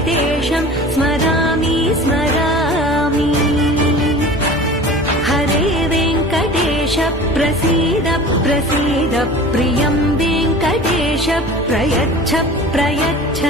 वेङ्कटेशं स्मरामि स्मरामि। हरे वेङ्कटेश प्रसीद प्रसीद प्रियं वेङ्कटेश प्रयच्छ प्रयच्छ।